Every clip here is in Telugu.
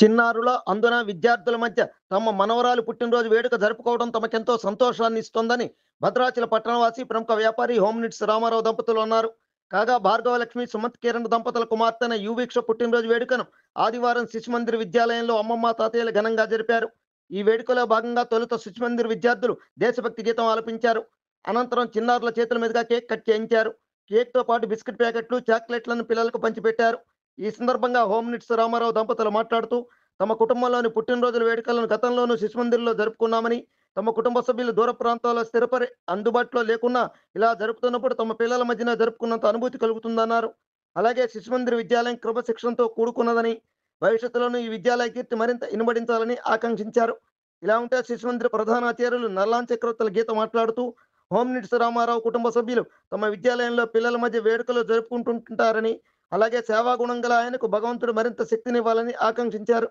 చిన్నారుల అందున విద్యార్థుల మధ్య తమ మనవరాలు పుట్టినరోజు వేడుక జరుపుకోవడం తమకెంతో సంతోషాన్ని ఇస్తోందని భద్రాచల పట్టణవాసి ప్రముఖ వ్యాపారి హోమ్నిట్స్ రామారావు దంపతులు అన్నారు. కాగా భార్గవలక్ష్మి సుమంత్ కిరణ్ దంపతుల కుమార్తెన యువీక్ష పుట్టినరోజు వేడుకను ఆదివారం శిశుమందిర్ విద్యాలయంలో అమ్మమ్మ తాతయ్యలు ఘనంగా జరిపారు. ఈ వేడుకలో భాగంగా తొలుత శిశుమందిర్ విద్యార్థులు దేశభక్తి గీతం ఆలపించారు. అనంతరం చిన్నారుల చేతుల మీదుగా కేక్ కట్ చేయించారు. కేక్తో పాటు బిస్కెట్ ప్యాకెట్లు, చాక్లెట్లను పిల్లలకు పంచిపెట్టారు. ఈ సందర్భంగా హోమ్నిట్స్ రామారావు దంపతులు మాట్లాడుతూ తమ కుటుంబంలోని పుట్టినరోజుల వేడుకలను గతంలోనూ శిశుమందిర్లో జరుపుకున్నామని, తమ కుటుంబ సభ్యులు దూర ప్రాంతాల్లో స్థిరపరి అందుబాటులో లేకున్నా ఇలా జరుపుతున్నప్పుడు తమ పిల్లల మధ్యన జరుపుకున్నంత అనుభూతి కలుగుతుందన్నారు. అలాగే శిశుమందిర్ విద్యాలయం క్రమశిక్షణతో కూడుకున్నదని, భవిష్యత్తులోనూ ఈ విద్యాలయ కీర్తి మరింత ఇనుమడించాలని ఆకాంక్షించారు. ఇలా ఉంటే శిశుమందిర్ ప్రధానాచార్యులు నల్లాన్ చక్రవర్తుల గీత మాట్లాడుతూ హోమ్నిట్స్ రామారావు కుటుంబ సభ్యులు తమ విద్యాలయంలో పిల్లల మధ్య వేడుకలు జరుపుకుంటుంటారని, అలాగే సేవాగుణం గల ఆయనకు భగవంతుడు మరింత శక్తినివ్వాలని ఆకాంక్షించారు.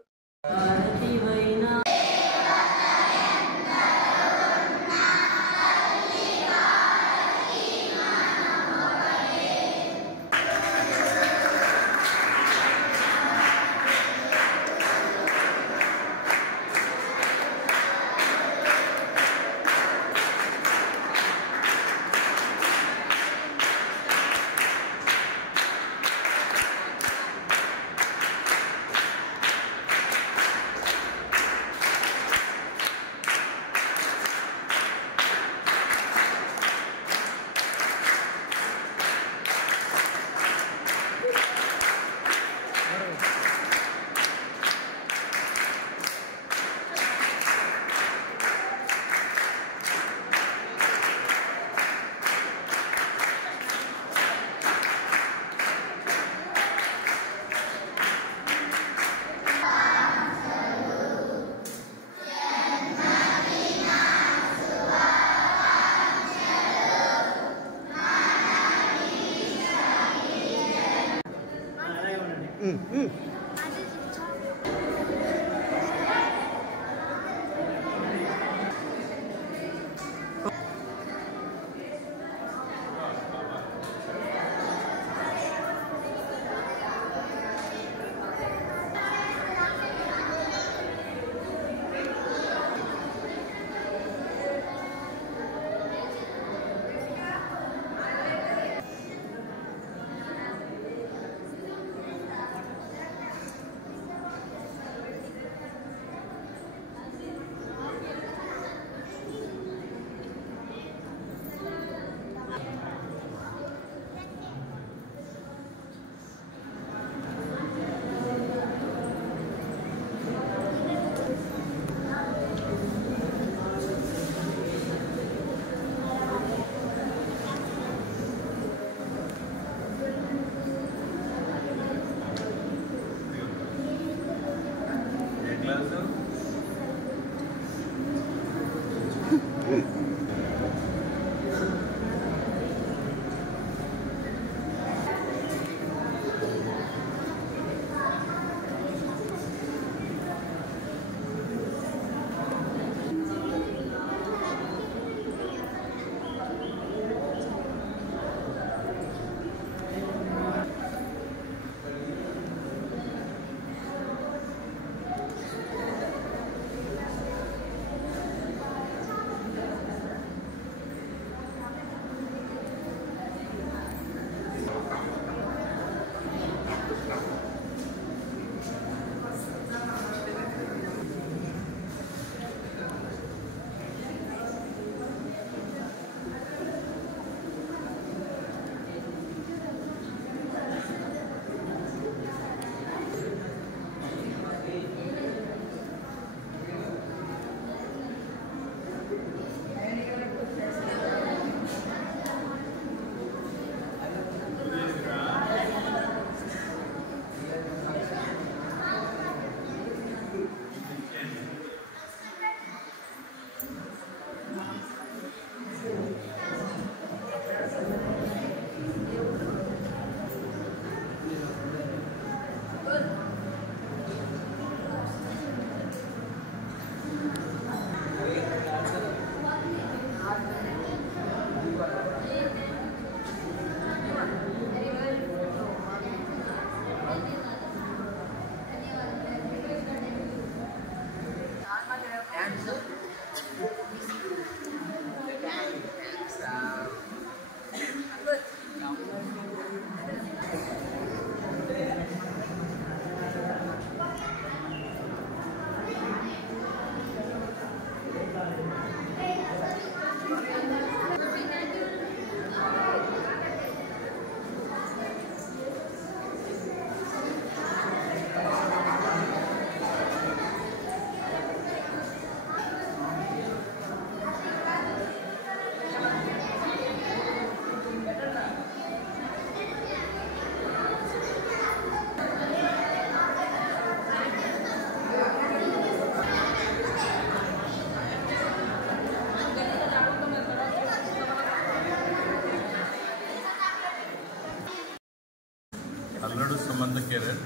మంత్ కెరీర్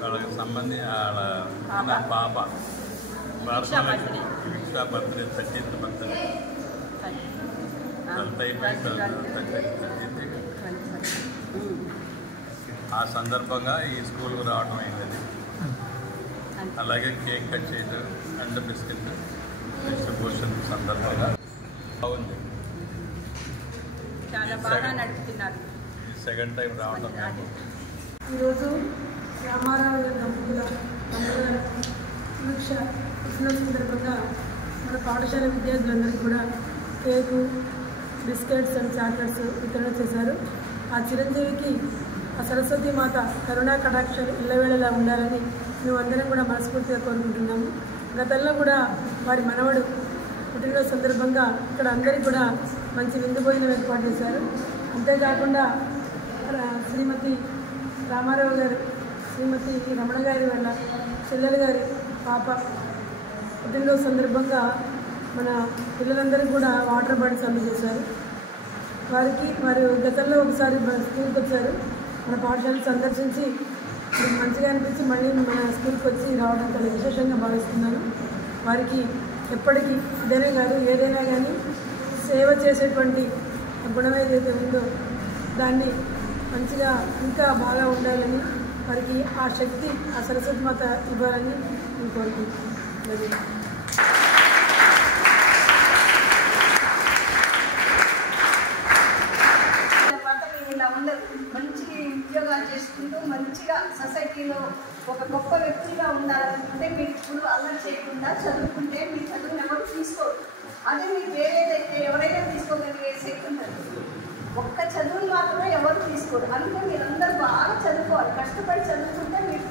వాళ్ళకి సంబంధించి వాళ్ళ పాప భిక్షా బర్త్డే 13th బర్త్డే 12 అయిపోయింది. ఆ సందర్భంగా ఈ స్కూల్కి రావడం అయింది. అలాగే కేక్ కట్ చేయడం అండ్ బిస్కెట్ డిస్ట్రిబ్యూషన్ సందర్భంగా బాగుంది. చాలా బాగా నడుపుతున్నారు. సెకండ్ టైం రావడం. ఈరోజు రామారావు దంపతుల పుట్టిన సందర్భంగా మన పాఠశాల విద్యార్థులందరికీ కూడా కేకు, బిస్కెట్స్ అండ్ చాక్లెట్స్ వితరణ చేశారు. ఆ చిరంజీవికి ఆ సరస్వతి మాత కరుణా కటాక్షాలు ఇళ్ళవేళలా ఉండాలని మేమందరం కూడా మనస్ఫూర్తిగా కోరుకుంటున్నాము. గతంలో కూడా వారి మనవడు పుట్టినరోజు సందర్భంగా ఇక్కడ అందరికీ కూడా మంచి విందు భోజనం ఏర్పాటు చేశారు. అంతేకాకుండా శ్రీమతి రామారావు గారు, శ్రీమతి రమణ గారి వాళ్ళ చెల్లెలు గారి పాప పుట్టినరోజు సందర్భంగా మన పిల్లలందరికీ కూడా వాటర్ బాటిల్స్ అందజేశారు. వారు గతంలో ఒకసారి స్కూల్కి వచ్చారు. మన పాఠశాలను సందర్శించి మంచిగా అనిపించి మళ్ళీ మన స్కూల్కి వచ్చి రావడం చాలా విశేషంగా భావిస్తున్నాను. వారికి ఎప్పటికీ ఇదనే కాదు ఏదైనా కానీ సేవ చేసేటువంటి గుణం ఏదైతే ఉందో దాన్ని మంచిగా ఇంకా బాగా ఉండాలని, వారికి ఆ శక్తి ఆ సరస్వతి మాత ఇవ్వాలని నేను కోరుకుంటున్నాను. మంచి ఉద్యోగాలు చేసుకుంటూ మంచిగా సొసైటీలో ఒక గొప్ప వ్యక్తిగా ఉండాలనుకుంటే మీరు ఇప్పుడు అల్లరి చేయకుండా చదువుకుంటే మీ చదువుని ఎవరు తీసుకోరు. అదే మీకు ఏదైతే ఎవరైనా తీసుకోగలిగే శక్తి ఉంటుంది. ఒక్క చదువుని మాత్రమే ఎవరు తీసుకోరు. అందుకే మీరందరూ బాగా చదువుకోవాలి. కష్టపడి చదువుకుంటే మీరు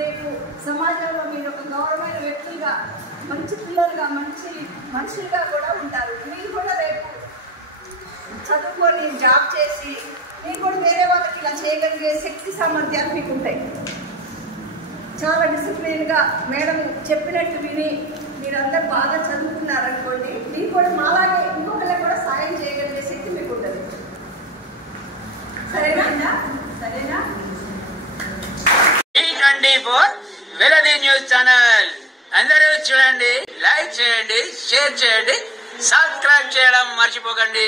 రేపు సమాజంలో మీరు ఒక గౌరవమైన వ్యక్తులుగా, మంచి పిల్లలుగా, మంచి మనుషులుగా కూడా ఉంటారు. మీరు కూడా రేపు చదువుకొని జాబ్ చేసి మీరు కూడా వేరే వాళ్ళకి ఇలా చేయగలిగే శక్తి సామర్థ్యాలు మీకు ఉంటాయి. చాలా డిసిప్లిన్గా మేడం చెప్పినట్టు విని మీరందరూ బాగా చదువుకున్నారనుకోండి, మీకు కూడా మాలాగే ఇంకొకళ్ళకి కూడా సాయం చేయగలిగే శక్తి మీకు ఉంటుంది. సరేనా? సరేనా? T24 వెలది న్యూస్ ఛానల్ అందరూ చూడండి, లైక్ చేయండి, షేర్ చేయండి, సబ్స్క్రైబ్ చేయడం మర్చిపోకండి.